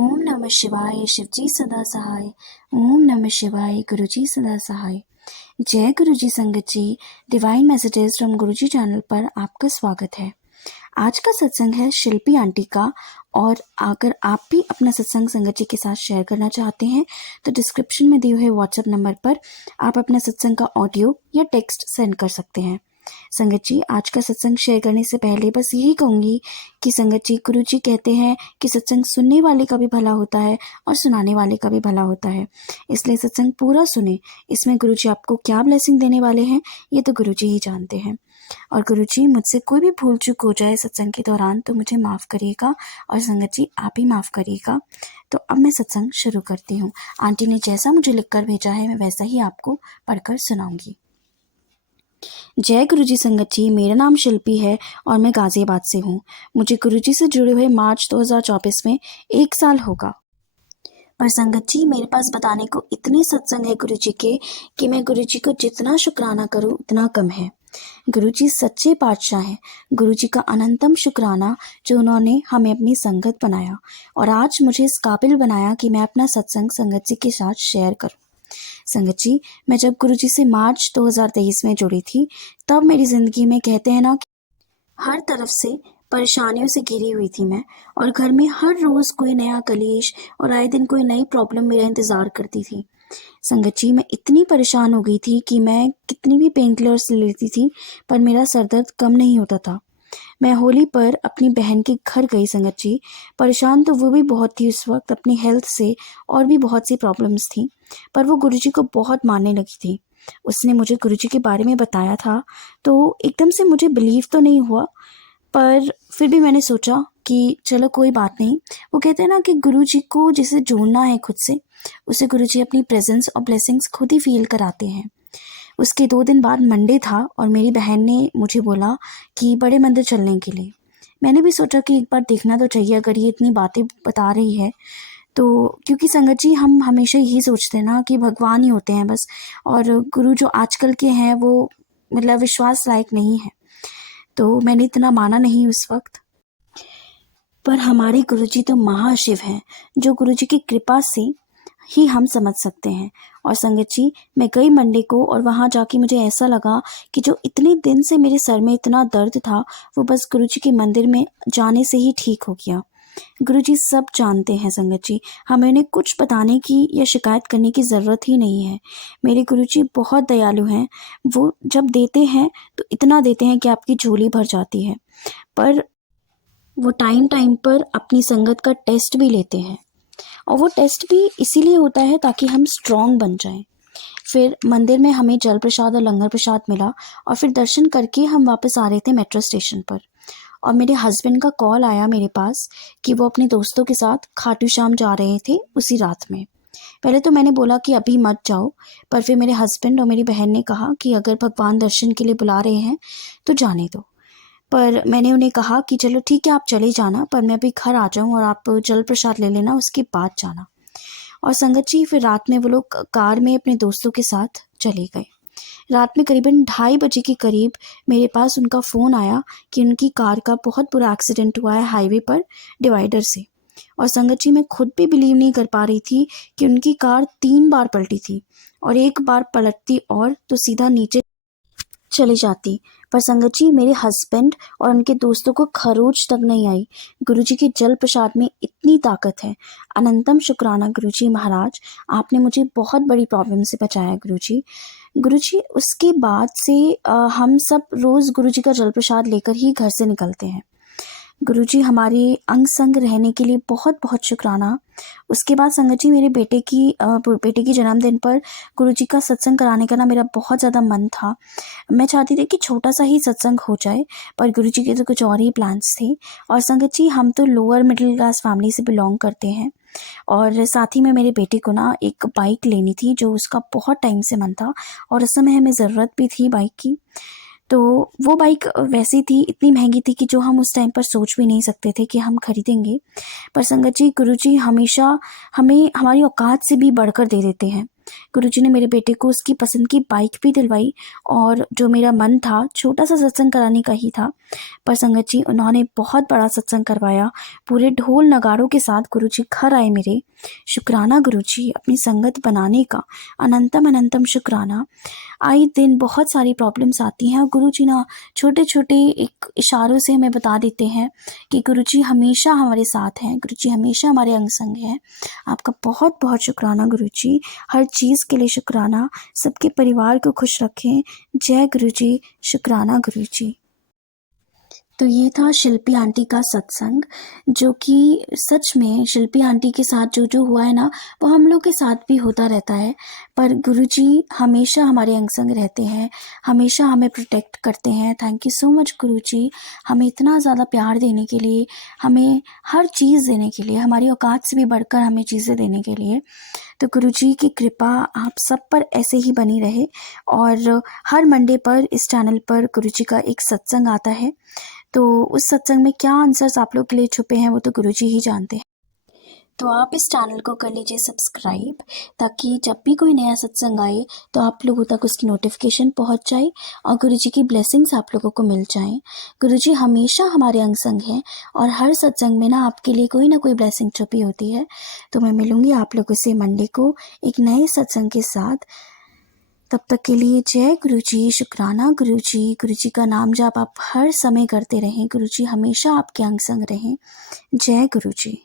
ओम नमः शिवाय शिवजी सदा सहाय। ओम नमः शिवाय गुरुजी सदा सहाय। जय गुरुजी संगत जी। Divine messages from Guruji channel पर आपका स्वागत है। आज का सत्संग है शिल्पी आंटी का, और अगर आप भी अपना सत्संग संगत जी के साथ शेयर करना चाहते हैं तो डिस्क्रिप्शन में दिए हुए व्हाट्सएप नंबर पर आप अपना सत्संग का ऑडियो या टेक्स्ट सेंड कर सकते हैं। संगत जी, आज का सत्संग शेयर करने से पहले बस यही कहूँगी कि संगत जी, गुरु जी कहते हैं कि सत्संग सुनने वाले का भी भला होता है और सुनाने वाले का भी भला होता है, इसलिए सत्संग पूरा सुने। इसमें गुरु जी आपको क्या ब्लेसिंग देने वाले हैं ये तो गुरु जी ही जानते हैं। और गुरु जी, मुझसे कोई भी भूल चूक हो जाए सत्संग के दौरान तो मुझे माफ़ करिएगा, और संगत जी आप ही माफ़ करिएगा। तो अब मैं सत्संग शुरू करती हूँ। आंटी ने जैसा मुझे लिखकर भेजा है मैं वैसा ही आपको पढ़कर सुनाऊंगी। जय गुरुजी संगत जी, मेरा नाम शिल्पी है और मैं गाजियाबाद से हूँ। मुझे गुरुजी से जुड़े हुए मार्च 2024 में 1 साल होगा। पर संगत जी, मेरे पास बताने को इतने सत्संग है गुरुजी के कि मैं गुरुजी को जितना शुक्राना करूँ उतना कम है। गुरुजी सच्चे पातशाह हैं। गुरुजी का अनंतम शुक्राना जो उन्होंने हमें अपनी संगत बनाया और आज मुझे इस काबिल बनाया कि मैं अपना सत्संग संगत जी के साथ शेयर करूँ। संगत जी, मैं जब गुरुजी से मार्च 2023 में जुड़ी थी तब मेरी ज़िंदगी में कहते हैं ना कि हर तरफ से परेशानियों से घिरी हुई थी मैं, और घर में हर रोज़ कोई नया कलेश और आए दिन कोई नई प्रॉब्लम मेरा इंतज़ार करती थी। संगत जी, मैं इतनी परेशान हो गई थी कि मैं कितनी भी पेन किलर्स ले लेती थी पर मेरा सर दर्द कम नहीं होता था। मैं होली पर अपनी बहन के घर गई संगत जी। परेशान तो वो भी बहुत थी उस वक्त अपनी हेल्थ से, और भी बहुत सी प्रॉब्लम्स थी, पर वो गुरुजी को बहुत मानने लगी थी। उसने मुझे गुरुजी के बारे में बताया था तो एकदम से मुझे बिलीव तो नहीं हुआ, पर फिर भी मैंने सोचा कि चलो कोई बात नहीं। वो कहते हैं ना कि गुरुजी को जिसे जोड़ना है खुद से, उसे गुरुजी अपनी प्रेजेंस और ब्लेसिंग्स खुद ही फील कराते हैं। उसके 2 दिन बाद मंडे था और मेरी बहन ने मुझे बोला कि बड़े मंदिर चलने के लिए। मैंने भी सोचा कि एक बार देखना तो चाहिए अगर ये इतनी बातें बता रही है तो, क्योंकि संगत जी हम हमेशा यही सोचते हैं ना कि भगवान ही होते हैं बस, और गुरु जो आजकल के हैं वो मतलब विश्वास लायक नहीं है। तो मैंने इतना माना नहीं उस वक्त, पर हमारे गुरुजी तो महाशिव हैं जो गुरुजी की कृपा से ही हम समझ सकते हैं। और संगत जी, मैं गई मंडे को और वहाँ जाके मुझे ऐसा लगा कि जो इतने दिन से मेरे सर में इतना दर्द था वो बस गुरुजी के मंदिर में जाने से ही ठीक हो गया। गुरुजी सब जानते हैं संगत जी, हमें उन्हें कुछ बताने की या शिकायत करने की ज़रूरत ही नहीं है। मेरे गुरुजी बहुत दयालु हैं। वो जब देते हैं तो इतना देते हैं कि आपकी झोली भर जाती है, पर वो टाइम टाइम पर अपनी संगत का टेस्ट भी लेते हैं, और वो टेस्ट भी इसीलिए होता है ताकि हम स्ट्रॉन्ग बन जाएं। फिर मंदिर में हमें जल प्रसाद और लंगर प्रसाद मिला, और फिर दर्शन करके हम वापस आ रहे थे मेट्रो स्टेशन पर, और मेरे हस्बैंड का कॉल आया मेरे पास कि वो अपने दोस्तों के साथ खाटू श्याम जा रहे थे उसी रात में। पहले तो मैंने बोला कि अभी मत जाओ, पर फिर मेरे हस्बैंड और मेरी बहन ने कहा कि अगर भगवान दर्शन के लिए बुला रहे हैं तो जाने दो। पर मैंने उन्हें कहा कि चलो ठीक है आप चले जाना, पर मैं अभी घर आ जाऊं और आप जल प्रसाद ले लेना, उसके बाद जाना। और संगत जी, फिर रात में वो लोग कार में अपने दोस्तों के साथ चले गए। रात में करीबन 2:30 के करीब मेरे पास उनका फ़ोन आया कि उनकी कार का बहुत बुरा एक्सीडेंट हुआ है हाईवे पर डिवाइडर से। और संगत जी, मैं खुद भी बिलीव नहीं कर पा रही थी कि उनकी कार 3 बार पलटी थी, और एक बार पलटती और तो सीधा नीचे चली जाती। पर संगत जी, मेरे हस्बैंड और उनके दोस्तों को खरोच तक नहीं आई। गुरुजी के जल प्रसाद में इतनी ताकत है। अनंतम शुक्राना गुरुजी महाराज, आपने मुझे बहुत बड़ी प्रॉब्लम से बचाया गुरुजी। गुरुजी, उसके बाद से हम सब रोज़ गुरुजी का जल प्रसाद लेकर ही घर से निकलते हैं। गुरुजी हमारे अंग संग रहने के लिए बहुत बहुत शुक्राना। उसके बाद संगत जी, मेरे बेटे की जन्मदिन पर गुरुजी का सत्संग कराने का ना मेरा बहुत ज़्यादा मन था। मैं चाहती थी कि छोटा सा ही सत्संग हो जाए, पर गुरुजी के तो कुछ और ही प्लान्स थे। और संगत जी, हम तो लोअर मिडिल क्लास फैमिली से बिलोंग करते हैं, और साथ ही में मेरे बेटे को ना एक बाइक लेनी थी जो उसका बहुत टाइम से मन था, और उस समय हमें ज़रूरत भी थी बाइक की। तो वो बाइक वैसी थी, इतनी महंगी थी कि जो हम उस टाइम पर सोच भी नहीं सकते थे कि हम खरीदेंगे। पर संगत जी, गुरुजी हमेशा हमें हमारी औकात से भी बढ़कर दे देते हैं। गुरुजी ने मेरे बेटे को उसकी पसंद की बाइक भी दिलवाई, और जो मेरा मन था छोटा सा सत्संग कराने का ही था, पर संगत जी उन्होंने बहुत बड़ा सत्संग करवाया। पूरे ढोल नगाड़ों के साथ गुरुजी घर आए मेरे। शुक्राना गुरुजी, अपनी संगत बनाने का अनंतम अनंतम शुक्राना। आए दिन बहुत सारी प्रॉब्लम्स आती हैं और गुरुजी ना छोटे छोटे एक इशारों से हमें बता देते हैं कि गुरुजी हमेशा हमारे साथ हैं, गुरुजी हमेशा हमारे अंग संग हैं। आपका बहुत बहुत शुक्राना गुरुजी, हर चीज़ के लिए शुक्राना। सबके परिवार को खुश रखें। जय गुरुजी, शुक्राना गुरुजी। तो ये था शिल्पी आंटी का सत्संग, जो कि सच में शिल्पी आंटी के साथ जो जो हुआ है ना, वो हम लोग के साथ भी होता रहता है। पर गुरुजी हमेशा हमारे अंग संग रहते हैं, हमेशा हमें प्रोटेक्ट करते हैं। थैंक यू सो मच गुरुजी, हमें इतना ज़्यादा प्यार देने के लिए, हमें हर चीज़ देने के लिए, हमारी औकात से भी बढ़कर हमें चीज़ें देने के लिए। तो गुरुजी की कृपा आप सब पर ऐसे ही बनी रहे। और हर मंडे पर इस चैनल पर गुरुजी का एक सत्संग आता है, तो उस सत्संग में क्या आंसर्स आप लोग के लिए छुपे हैं वो तो गुरुजी ही जानते हैं। तो आप इस चैनल को कर लीजिए सब्सक्राइब, ताकि जब भी कोई नया सत्संग आए तो आप लोगों तक उसकी नोटिफिकेशन पहुंच जाए और गुरुजी की ब्लेसिंग्स आप लोगों को मिल जाएं। गुरुजी हमेशा हमारे अंग संग हैं और हर सत्संग में ना आपके लिए कोई ना कोई ब्लेसिंग छुपी होती है। तो मैं मिलूंगी आप लोगों से मंडे को एक नए सत्संग के साथ। तब तक के लिए जय गुरुजी, शुक्राना गुरुजी। गुरुजी का नाम जाप आप हर समय करते रहें, गुरुजी हमेशा आपके अंग संग रहें। जय गुरुजी।